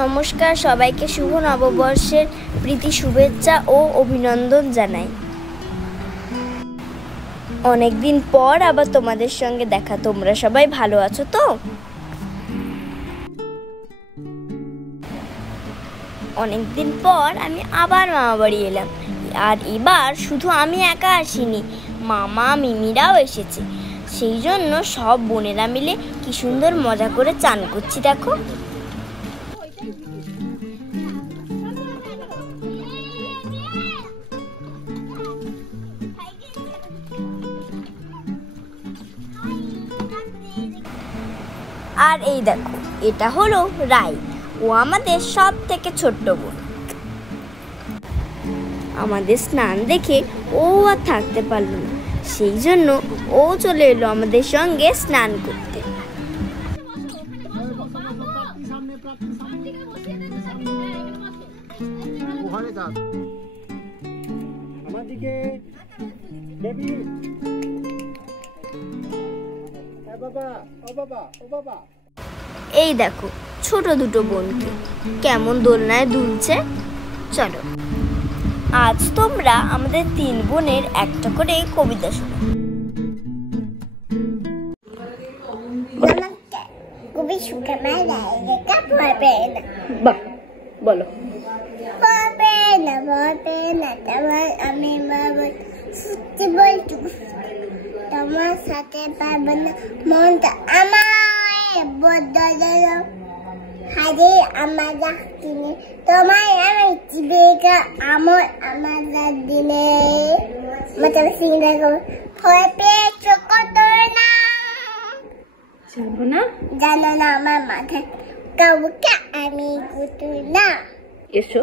নমস্কার, সবাইকে শুভ নববর্ষের প্রীতি শুভেচ্ছা ও অভিনন্দন জানাই। অনেকদিন পর আবার তোমাদের সঙ্গে দেখা। তোমরা সবাই ভালো আছো তো? অনেকদিন পর আমি আবার মামা বাড়ি এলাম। আর এবার শুধু আমি একা আসিনি, মামা মিমিরাও এসেছে। সেই জন্য সব বোনেরা মিলে কি সুন্দর মজা করে চান করছি দেখো। আর এই দেখো, এটা হলো রাই, ও আমাদের সব থেকে ছোট্ট বোন। আমাদের স্নান দেখে ও আর থাকতে পারলো না, সেই জন্য ও চলে এলো আমাদের সঙ্গে স্নান করতে। এই দেখো ছোট দুটো বোনকে কেমন দোলনায় দুলছে। চলো আজ তোমরা আমাদের তিন বোনের একটা করে কবিতা শোনো। কবি সুখময় রায় লেখা পড়বে না। বাহ, বলো। পড়বে না তোমার আমি বাবা সত্যি বলছি, তোমার সাথে পারবো না মনটা আমার বদলে হারে আমার রাখিনি তোমায় আমি চিবেকা আমার দিনে মতো সিংহ ভয় পেয়েছো কত না জানো না আমার মাথায় কাউকে আমি গুতু না। এসো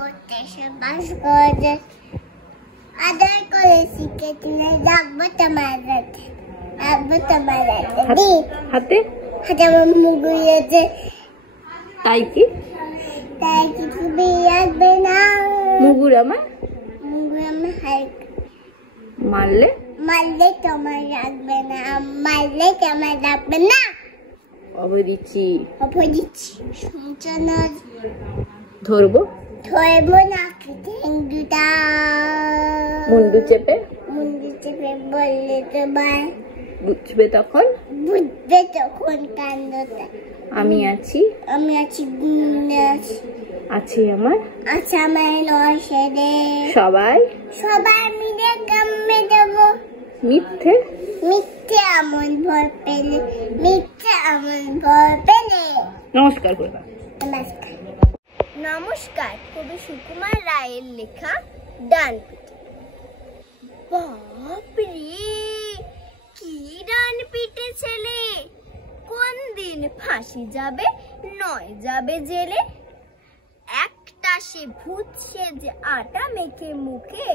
করতে বাস করে আদার করে শিখেছিলে রাখবো তোমার হাতে আমার মুগুরিয়েছে। তাই কি তুমি আসবে না? মুগুর আমার মারলে তোমার রাখবে না, মারলে তোমার রাখবে না। অপদিচ্ছি শুনছো না? ধরবো না দুটা মুন্ডু চেপে বললে তোমার বুঝবে তখন কান্দটা। আমি আছি আমার নয় সেরে সবাই মিলে গাম্মে দেবো মিথ্যে আমন ভর পেলে নমস্কার। কবি সুকুমার রায়ের লেখা ডানপিটে। বাপরে কি ডানপিটে ছেলে, কোন দিন ফাঁসি যাবে নয় যাবে জেলে। একটা সে ভূত সেজে আটা মেখে মুখে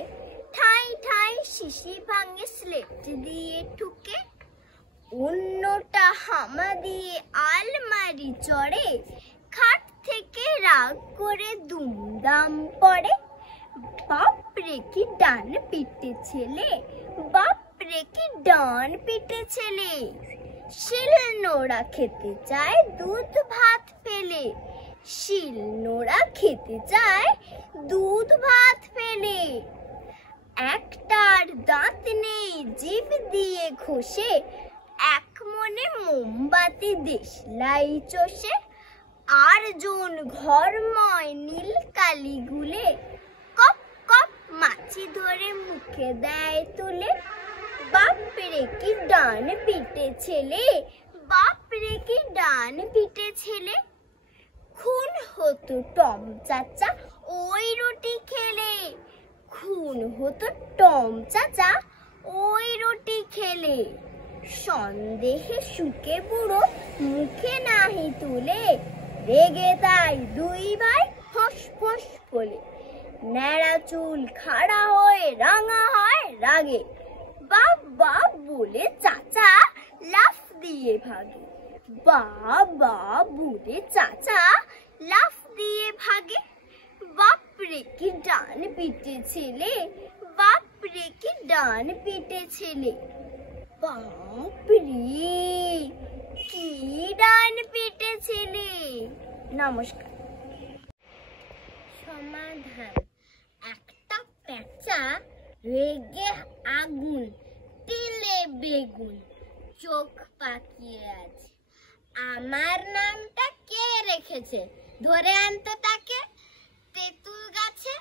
ঠাই শিশি ভাঙে স্লেট দিয়ে ঠুকে। অন্যটা হামা দিয়ে আলমারি চড়ে, খাট থেকে রাগ করে দুমদাম পড়ে। বাপরে কি ডান পিটে ছেলে, শিল নোড়া খেতে চায় দুধ ভাত ফেলে। একটার দাঁত নেই, জিভ দিয়ে ঘষে এক মনে মোমবাতি দেশলাই চষে। আর জন ঘরময় নীল কালি গুলে কপ মাছি ধরে মুখে দেয় তুলে। বাপরে কি ডান পিটে ছেলে, খুন হতো টম চাচা ওই রুটি খেলে। সন্দেহে শুকে বুড়ো মুখে নাহি তুলে, রেগে তাই দুই ভাই ফোঁস বলে। ন্যাড়া চুল খাড়া হয়ে রাঙা হয় রাগে, বাবা বলে চাচা লাফ দিয়ে ভাগে। বাপরে কি ডান পিটে ছেলে, বাপরে কি ডান পিটে ছেলে। নমস্কার। সমাধান। একটা পেঁচা রেগে আগুন, তেলে বেগুন, চোখ পাকিয়ে আছে। আমার নামটা কে রেখেছে? ধরে আনতো তাকে তেঁতুল গাছে।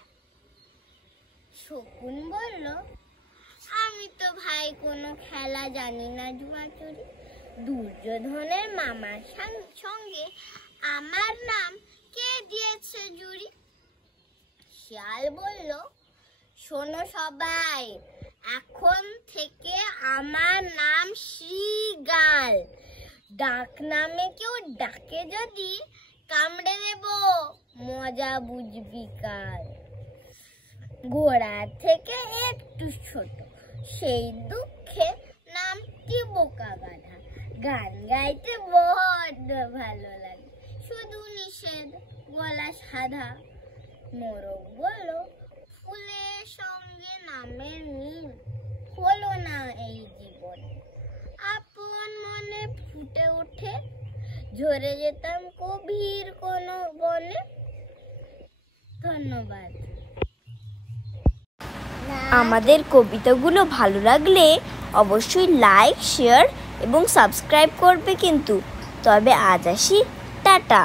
শকুন বলল, আমি তো ভাই কোনো খেলা জানি না জুয়াচুরি। দুর্যোধনের মামার সঙ্গে আমার নাম কে দিয়েছে জুড়ি? শিয়াল বলল, শোনো সবাই, এখন থেকে আমার নাম শৃগাল। ডাক নামে কেউ ডাকে যদি, কামড়ে দেব, মজা বুঝবি কাল। ঘোড়া থেকে একটু ছোট, সেই দুঃখে নামটি বোকা গাধা। গান গাইতে বড্ড ভালো লাগে, শুধু নিষেধ গলা সাধা। মোরগ বলল, ফুলের সঙ্গে নামের মিল হলো না এই জীবনে। আপন মনে ফুটে ওঠে, ঝরে যেতাম গভীর কোনো বনে। ধন্যবাদ। আমাদের কবিতাগুলো ভালো লাগলে অবশ্যই লাইক, শেয়ার এবং সাবস্ক্রাইব করবে কিন্তু। তবে আজ আসি, টাটা।